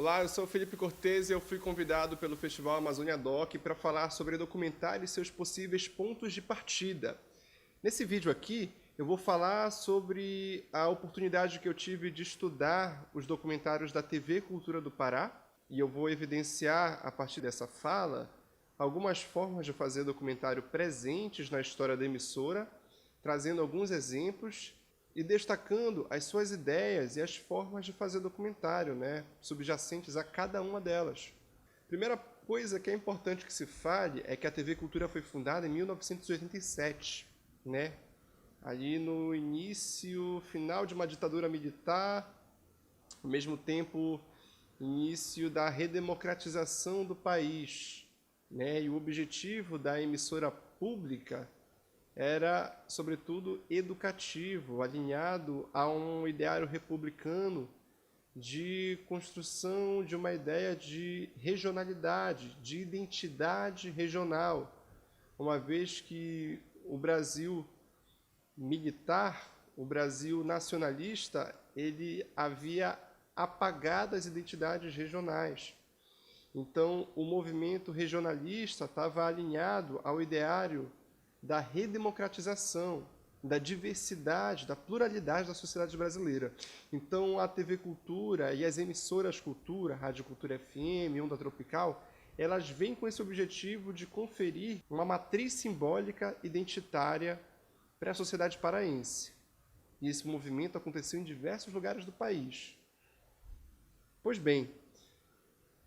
Olá, eu sou o Felipe Cortez e eu fui convidado pelo Festival Amazônia Doc para falar sobre documentário e seus possíveis pontos de partida. Nesse vídeo aqui, eu vou falar sobre a oportunidade que eu tive de estudar os documentários da TV Cultura do Pará, e eu vou evidenciar, a partir dessa fala, algumas formas de fazer documentário presentes na história da emissora, trazendo alguns exemplos e destacando as suas ideias e as formas de fazer documentário, subjacentes a cada uma delas. Primeira coisa que é importante que se fale é que a TV Cultura foi fundada em 1987, ali no final de uma ditadura militar, ao mesmo tempo início da redemocratização do país, E o objetivo da emissora pública era, sobretudo, educativo, alinhado a um ideário republicano de construção de uma ideia de regionalidade, de identidade regional, uma vez que o Brasil militar, o Brasil nacionalista, ele havia apagado as identidades regionais. Então, o movimento regionalista estava alinhado ao ideário da redemocratização, da diversidade, da pluralidade da sociedade brasileira. Então, a TV Cultura e as emissoras Cultura, Rádio Cultura FM, Onda Tropical, elas vêm com esse objetivo de conferir uma matriz simbólica identitária para a sociedade paraense. E esse movimento aconteceu em diversos lugares do país. Pois bem,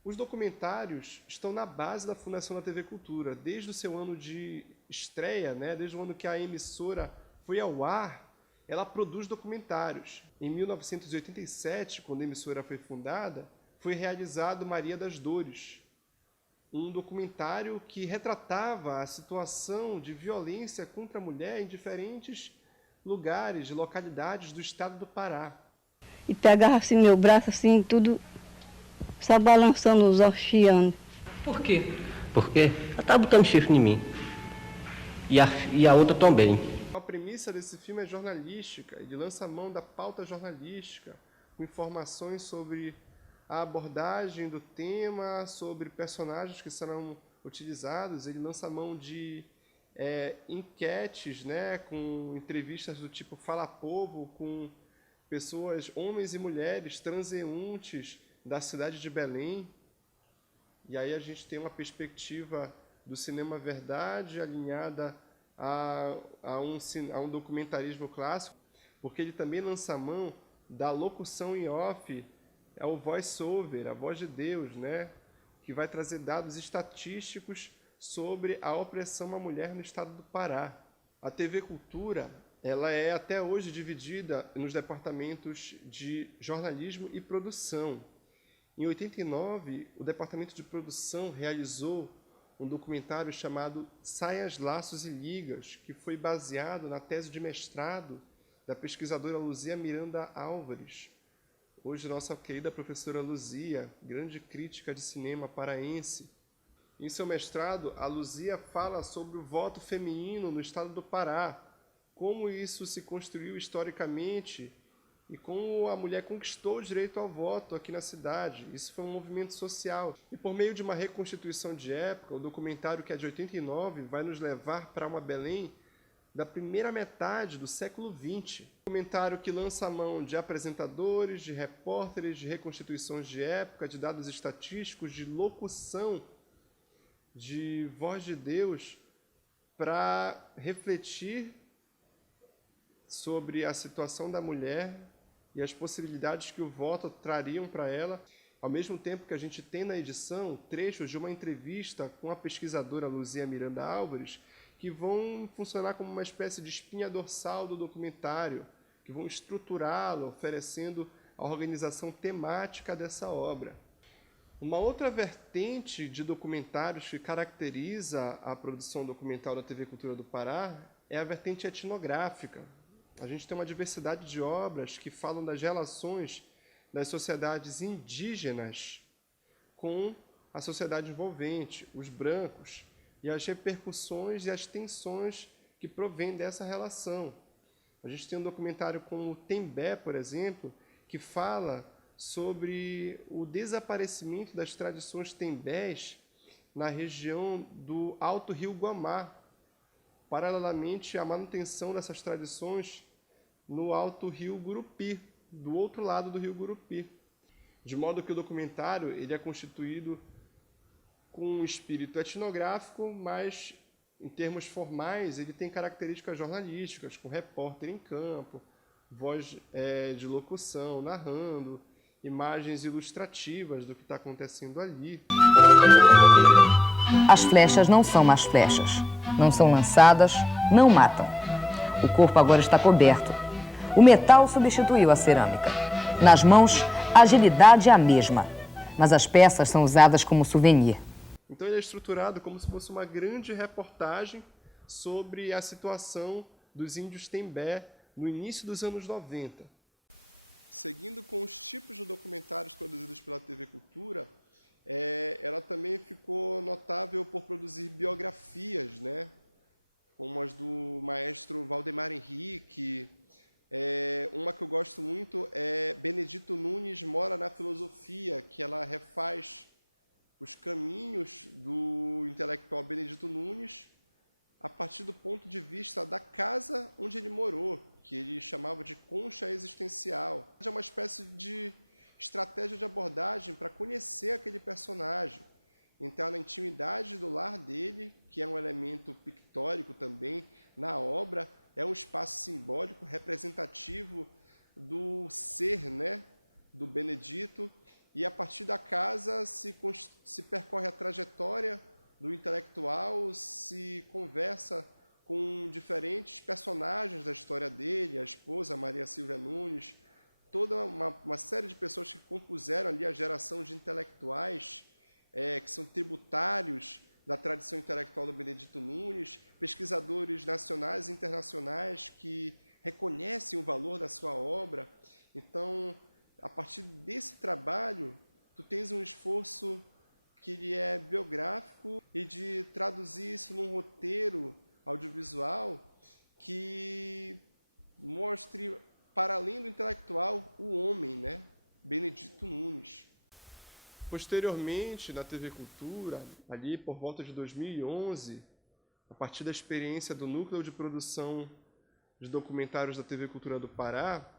os documentários estão na base da fundação da TV Cultura. Desde o seu ano de estreia, desde o ano que a emissora foi ao ar, ela produz documentários. Em 1987, quando a emissora foi fundada, foi realizado Maria das Dores, um documentário que retratava a situação de violência contra a mulher em diferentes lugares, localidades do estado do Pará. E pegava assim meu braço, assim, tudo só balançando os ossos chiando. Por quê? Porque ela estava botando chifre em mim. E a outra também. A premissa desse filme é jornalística. Ele lança a mão da pauta jornalística, com informações sobre a abordagem do tema, sobre personagens que serão utilizados. Ele lança a mão de enquetes, com entrevistas do tipo Fala Povo, com pessoas, homens e mulheres, transeuntes da cidade de Belém. E aí a gente tem uma perspectiva do cinema verdade alinhada a um documentarismo clássico, porque ele também lança a mão da locução em off, o voice-over, a voz de Deus, que vai trazer dados estatísticos sobre a opressão à mulher no estado do Pará. A TV Cultura, ela é até hoje dividida nos departamentos de jornalismo e produção. Em 89, o departamento de produção realizou um documentário chamado Saias, Laços e Ligas, que foi baseado na tese de mestrado da pesquisadora Luzia Miranda Álvares. Hoje, nossa querida professora Luzia, grande crítica de cinema paraense. Em seu mestrado, a Luzia fala sobre o voto feminino no estado do Pará, como isso se construiu historicamente e como a mulher conquistou o direito ao voto aqui na cidade. Isso foi um movimento social. E por meio de uma reconstituição de época, o documentário, que é de 89, vai nos levar para uma Belém da primeira metade do século XX. Um documentário que lança a mão de apresentadores, de repórteres, de reconstituições de época, de dados estatísticos, de locução, de voz de Deus, para refletir sobre a situação da mulher e as possibilidades que o voto trariam para ela, ao mesmo tempo que a gente tem na edição trechos de uma entrevista com a pesquisadora Luzia Miranda Álvares, que vão funcionar como uma espécie de espinha dorsal do documentário, que vão estruturá-lo, oferecendo a organização temática dessa obra. Uma outra vertente de documentários que caracteriza a produção documental da TV Cultura do Pará é a vertente etnográfica. A gente tem uma diversidade de obras que falam das relações das sociedades indígenas com a sociedade envolvente, os brancos, e as repercussões e as tensões que provêm dessa relação. A gente tem um documentário como o Tembé, por exemplo, que fala sobre o desaparecimento das tradições tembés na região do Alto Rio Guamá, paralelamente à manutenção dessas tradições no Alto Rio Gurupi, do outro lado do Rio Gurupi. De modo que o documentário ele é constituído com um espírito etnográfico, mas, em termos formais, ele tem características jornalísticas, com repórter em campo, voz de locução, narrando, imagens ilustrativas do que está acontecendo ali. As flechas não são mais flechas, não são lançadas, não matam. O corpo agora está coberto. O metal substituiu a cerâmica. Nas mãos, a agilidade é a mesma, mas as peças são usadas como souvenir. Então ele é estruturado como se fosse uma grande reportagem sobre a situação dos índios Tembé no início dos anos 90. Seguindo com os tipos de documentários produzidos pela TV Cultura, ela também ficou notável por produzir biografias, né? Como as do maestro Valdemar Henrique. Uma que eu gosto muito é Benedito Nunes Mora na Filosofia, que ela refaz os caminhos do intelectual Benedito Nunes a partir do ponto de vista da casa onde ele morou, que ele chamava de concha existencial. É uma espécie de estratégia de abordagem para conhecer aquele personagem, entrar na intimidade do lar dele, que é um elemento pictórico também na obra, é um espaço simbólico representativo do ser, né, do Benedito, e a partir da casa se percorre a trajetória do intelectual, se conversa com diferentes personagens da história dele, a esposa Maria Silvia Nunes, toda uma série de pessoas que compuseram ali a geração de intelectuais que são tributários da tradição intelectual do Benedito Nunes, pesquisadores nacionais e internacionais que reconhecem o valor da sua obra. Então, a partir desse trabalho, tu tens um esforço que ele é biográfico e de traduzir isso num roteiro audiovisual que mostre, para além do intelectual, o homem, né? Benedito Nunes. Posteriormente, na TV Cultura, ali por volta de 2011, a partir da experiência do Núcleo de Produção de Documentários da TV Cultura do Pará,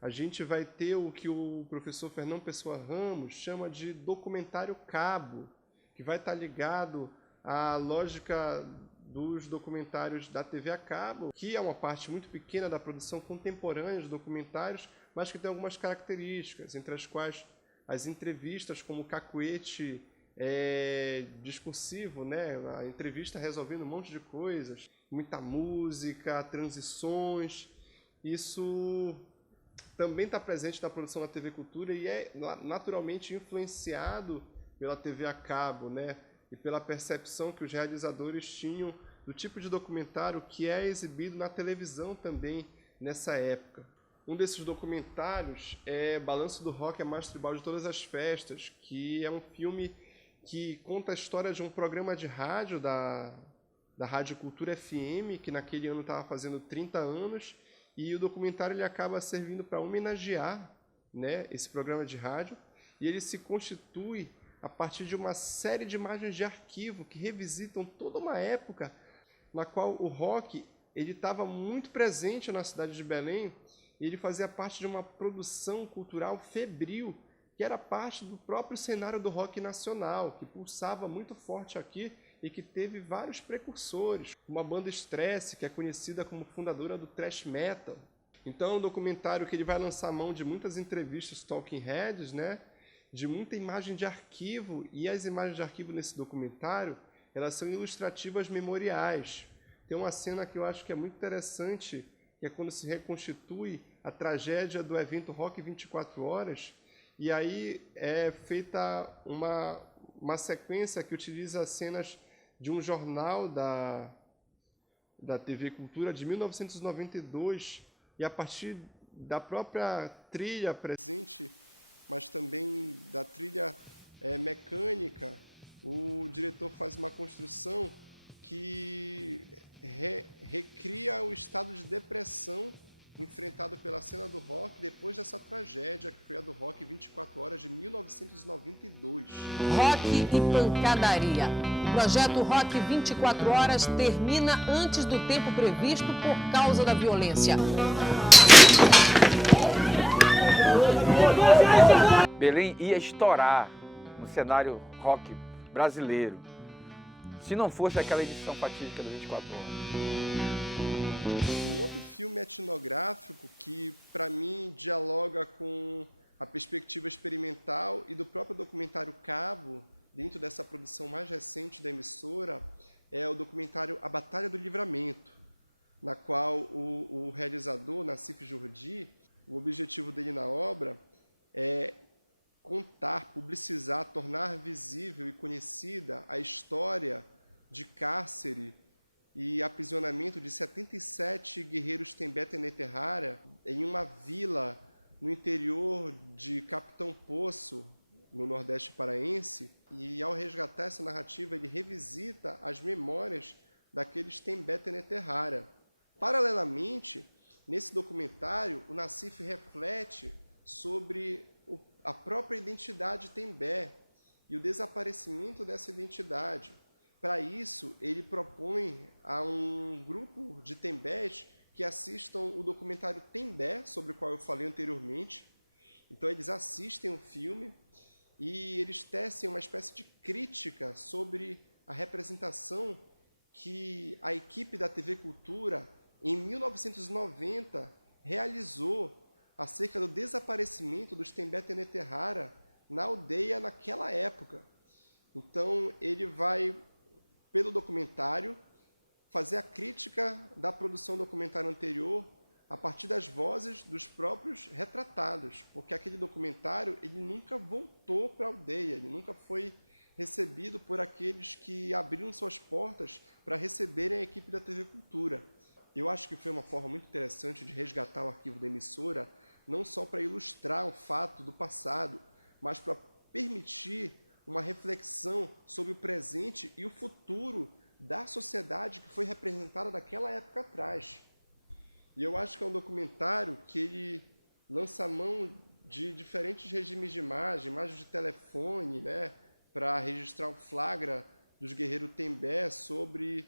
a gente vai ter o que o professor Fernão Pessoa Ramos chama de documentário cabo, que vai estar ligado à lógica dos documentários da TV a cabo, que é uma parte muito pequena da produção contemporânea de documentários, mas que tem algumas características, entre as quais as entrevistas como cacuete discursivo, né? A entrevista resolvendo um monte de coisas, muita música, transições. Isso também está presente na produção da TV Cultura e é naturalmente influenciado pela TV a cabo, né? E pela percepção que os realizadores tinham do tipo de documentário que é exibido na televisão também nessa época. Um desses documentários é Balanço do Rock é mais tribal de todas as festas, que é um filme que conta a história de um programa de rádio da Rádio Cultura FM, que naquele ano estava fazendo 30 anos, e o documentário ele acaba servindo para homenagear, né, esse programa de rádio, e ele se constitui a partir de uma série de imagens de arquivo que revisitam toda uma época na qual o rock estava muito presente na cidade de Belém, e ele fazia parte de uma produção cultural febril, que era parte do próprio cenário do rock nacional, que pulsava muito forte aqui e que teve vários precursores. Uma banda Stress, que é conhecida como fundadora do thrash metal. Então é um documentário que ele vai lançar mão de muitas entrevistas Talking Heads, né? De muita imagem de arquivo, e as imagens de arquivo nesse documentário, elas são ilustrativas memoriais. Tem uma cena que eu acho que é muito interessante, que é quando se reconstitui a tragédia do evento Rock 24 Horas, e aí é feita uma sequência que utiliza cenas de um jornal da TV Cultura de 1992, e a partir da própria trilha presente, mas também da trilha mecânica, o diretor faz uma construção que recria o estado de depressão enfrentado pela cena do rock depois dessa tragédia, que foi a do Rock 24 Horas de 1992. Rock e pancadaria. O projeto Rock 24 Horas termina antes do tempo previsto por causa da violência. Belém ia estourar no cenário rock brasileiro, se não fosse aquela edição fatídica do 24 Horas. Um outro filme etnográfico que, para mim, dialoga com a perspectiva experimental e do próprio documentário Cabo, dentro dessa produção mais recente da emissora, é o documentário A Batalha do Livramento, na qual o realizador, Nassif Jordi, o objetivo dele na obra é contar, publicizar, tornar visível e conhecida a história de cárcere e aprisionamento de 77 guerreiros Tembé Teneterrara em uma vila no interior de Capitão Poço, no Nordeste paraense, e ao resgatar essa narrativa ele revisita as memórias daqueles Tembé Teneterrara. Paralelamente, nesse documentário, o Nassif reflete sobre a própria identidade Tembé e o desaparecimento dessa identidade. Para isso, ele propõe a um grupo de Tembés que assistam o documentário Tembé, sobre o qual eu falei anteriormente. Então, eles assistem o filme e eles tecem uma espécie de crítica sobre a representação que a equipe da TV Cultura, em 1990, realizou acerca do desaparecimento dos Tembé Teneterrara na aldeia naquela época. Então, ele vai, pelo documentário, fazer a crítica da produção documentária anterior a partir das vozes dos próprios retratados, porque aquele documentário ele nunca voltou para a aldeia, ele nunca foi recebido por aqueles que abriram suas portas para receberem a equipe da TV Cultura. Eu acho que foi uma forma muito interessante de resgatar o arquivo da emissora, não só para ilustrar um fato do passado, mas para permitir uma reflexão sobre o presente e o futuro da sociedade que foi representada naquela época atrás. E eu acho que é um documentário que ele lança mão de diferentes regimes de imagem de telefone, né, para registrar o flagra dos guerreiros Tembé sobre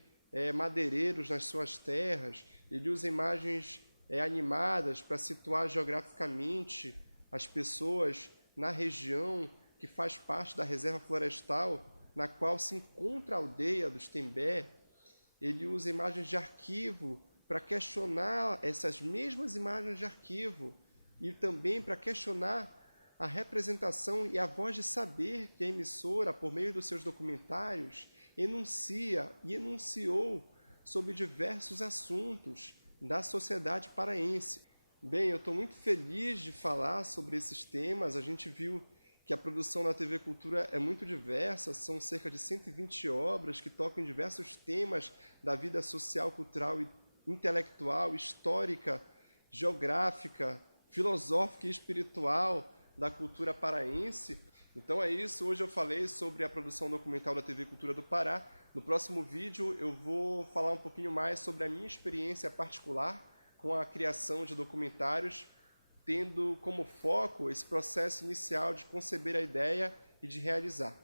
madeireiros nas suas terras. Ele usa imagens animadas para situar geograficamente as pessoas na região que faz parte da reserva florestal, na qual se encontra a aldeia dos Tembé. Ele usa imagens de arquivo para questionar essas mesmas imagens de arquivo e também para questionar a representação e a voz de saber que a emissora, por meio dos seus documentários, enuncia e enunciou sobre diversos assuntos da sociedade paraense. Bem, eu estou muito feliz de falar sobre esses temas. A gente viu que a produção na TV Cultura é muito diversa, são cerca de 120 obras que tocam em diversos temas da vida social, cultural e intelectual, histórica, geográfica, filosófica e espiritual da cultura paraense. Então é isso, hoje eu falei sobre a produção documental da TV Cultura do Pará. No próximo vídeo eu vou falar um pouquinho mais sobre a minha experiência particular com a criação de documentários, tendo como foco esse processo inicial de conceber a ideia e de realizar.